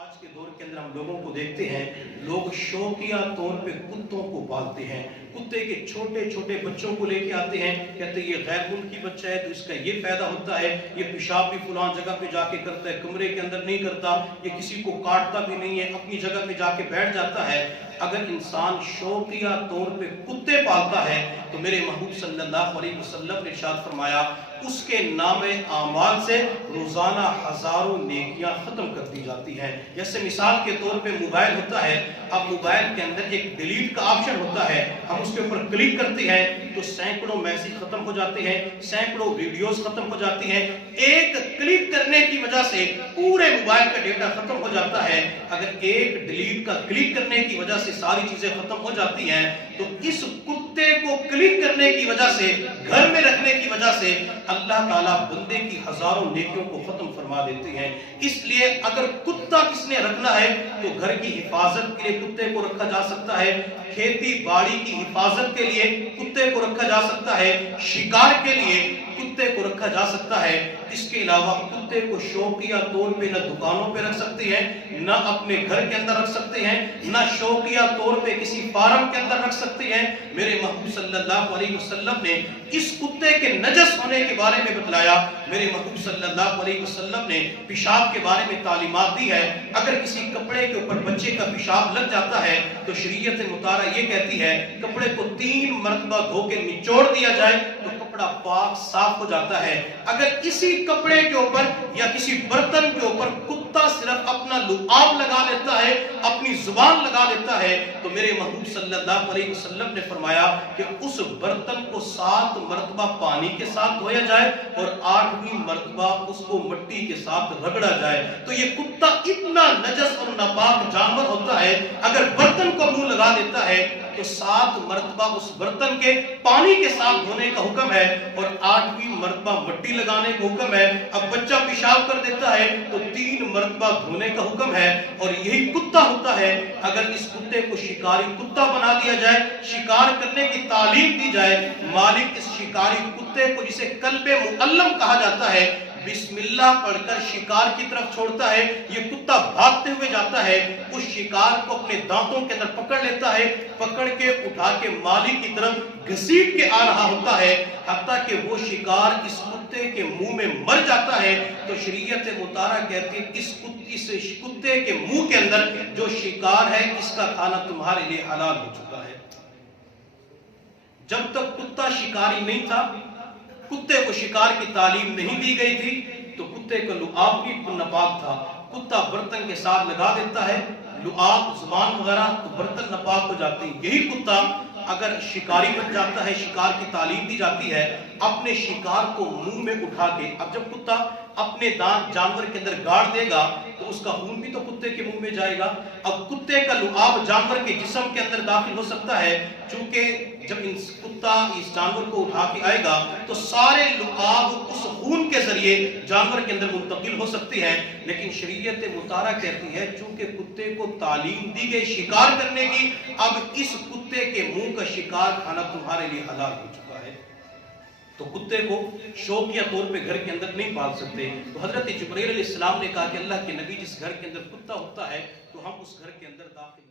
آج کے دور کے اندر ہم لوگوں کو دیکھتے ہیں، لوگ شوقیہ طور پہ کتوں کو پالتے ہیں، کتے کے چھوٹے چھوٹے بچوں کو لے کے آتے ہیں، کہتے ہیں یہ غیر ملکی بچہ ہے تو اس کا یہ فائدہ ہوتا ہے، یہ پیشاب بھی فلان جگہ پہ جا کے کرتا ہے، کمرے کے اندر نہیں کرتا، یہ کسی کو کاٹتا بھی نہیں ہے، اپنی جگہ پہ جا کے بیٹھ جاتا ہے۔ اگر انسان شوقیہ طور پہ کتے پالتا ہے تو میرے محبوب صلی اللہ علیہ وسلم نے ارشاد فرمایا اس کے نام اعمال سے روزانہ ہزاروں نیکیاں ختم کر دی جاتی ہیں۔ جیسے مثال کے طور پہ موبائل ہوتا ہے، اب موبائل کے اندر ایک ڈیلیٹ کا آپشن ہوتا ہے، ہم اس کے اوپر کلک کرتے ہیں تو سینکڑوں میسیج ختم ہو جاتے ہیں، سینکڑوں ویڈیوز ختم ہو جاتی ہیں، ایک کلک کرنے کی وجہ سے پورے موبائل کا ڈیٹا ختم ہو جاتا ہے۔ اگر ایک ڈیلیٹ کا کلک کرنے کی وجہ سے ساری چیزیں ختم ہو جاتی ہیں تو اس کتے کو کلک کرنے کی وجہ سے، گھر میں رکھنے کی وجہ سے اللہ تعالیٰ بندے کی ہزاروں نیکیوں کو ختم فرما دیتے ہیں۔ اس لیے اگر کتا کس نے رکھنا ہے تو گھر کی حفاظت کے لیے کتے کو رکھا جا سکتا ہے، کھیتی باڑی کی حفاظت کے لیے کتے کو رکھا جا سکتا ہے، شکار کے لیے کتے کو رکھا جا سکتا ہے۔ اس کے علاوہ کتے کو شوقیہ طور پہ نہ دکانوں پہ رکھ سکتے ہیں، نہ اپنے گھر کے اندر رکھ سکتے ہیں، نہ شوقیہ طور پہ کسی فارم کے اندر رکھ سکتے ہیں۔ میرے محبوب صلی اللہ علیہ وسلم نے اس کتے کے نجس ہونے کے بارے میں بتلایا، میرے محبوب صلی اللہ علیہ وسلم نے پیشاب کے بارے میں تعلیمات دی ہے۔ اگر کسی کپڑے کے اوپر بچے کا پیشاب لگ جاتا ہے تو شریعت مطالعہ یہ کہتی ہے کپڑے کو 3 مرتبہ دھو کے نچوڑ دیا جائے تو کپڑا پاک صاف ہو جاتا ہے۔ اگر کسی کپڑے کے اوپر یا کسی برتن کے اوپر کتا صرف اپنا لعاب لگا لیتا ہے، اپنی زبان لگا لیتا ہے تو میرے محبوب صلی اللہ علیہ وسلم نے فرمایا کہ اس برتن کو 7 مرتبہ پانی کے ساتھ دھویا جائے اور 8ویں مرتبہ اس کو مٹی کے ساتھ رگڑا جائے۔ تو یہ کتا اتنا نجس اور ناپاک جانور ہوتا ہے، اگر برتن کو منہ لگا دیتا ہے تو 7 مرتبہ اس برتن کے پانی کے ساتھ دھونے کا حکم ہے اور 8ویں مرتبہ مٹی لگانے کا حکم ہے۔ اب بچہ پیشاب کر دیتا ہے تو 3 مرتبہ دھونے کا حکم ہے اور یہی کتا ہوتا ہے۔ اگر اس کتے کو شکاری کتا بنا دیا جائے، شکار کرنے کی تعلیم دی جائے، مالک اس شکاری کتے کو جسے کلب معلم کہا جاتا ہے، بسم اللہ پڑھ کر شکار کی طرف چھوڑتا ہے، یہ کتا بھاگتے ہوئے جاتا ہے، اس شکار کو اپنے دانتوں کے اندر پکڑ لیتا ہے، پکڑ کے اٹھا کے مالک کی طرف گھسیٹ کے آ رہا ہوتا ہے، حتیٰ کہ وہ شکار اس کتے کے منہ میں مر جاتا ہے تو شریعت مطالعہ کہتی ہے اس کتے کے منہ کے اندر جو شکار ہے اس کا کھانا تمہارے لیے حلال ہو چکا ہے۔ جب تک کتا شکاری نہیں تھا، کتے کو شکار کی تعلیم نہیں دی گئی تھی تو کتے کا لعاب بھی ناپاک تھا۔ کتا برتن کے ساتھ لگا دیتا ہے لعاب زبان وغیرہ تو برتن ناپاک ہو جاتے ہیں۔ یہی کتا اگر شکاری بن جاتا ہے، شکار کی تعلیم دی جاتی ہے، اپنے شکار کو منہ میں اٹھا کے، اب جب کتا اپنے دانت جانور کے اندر گاڑ دے گا تو اس کا خون بھی تو کتے کے منہ میں جائے گا۔ اب کتے کا لعاب جانور کے جسم کے اندر داخل ہو سکتا ہے، چونکہ جب کتا اس جانور کو اٹھا کے آئے گا تو سارے لعاب اس خون کے ذریعے جانور کے اندر منتقل ہو سکتے ہیں، لیکن شریعت مطالعہ کہتی ہے چونکہ کتے کو تعلیم دی گئی شکار کرنے کی، اب اس کتے کے منہ کا شکار کھانا تمہارے لیے حلال ہو چکا ہے۔ تو کتے کو شوقیہ طور پہ گھر کے اندر نہیں پال سکتے۔ تو حضرت جبرائیل علیہ السلام نے کہا کہ اللہ کے نبی جس گھر کے اندر کتا ہوتا ہے تو ہم اس گھر کے اندر داخل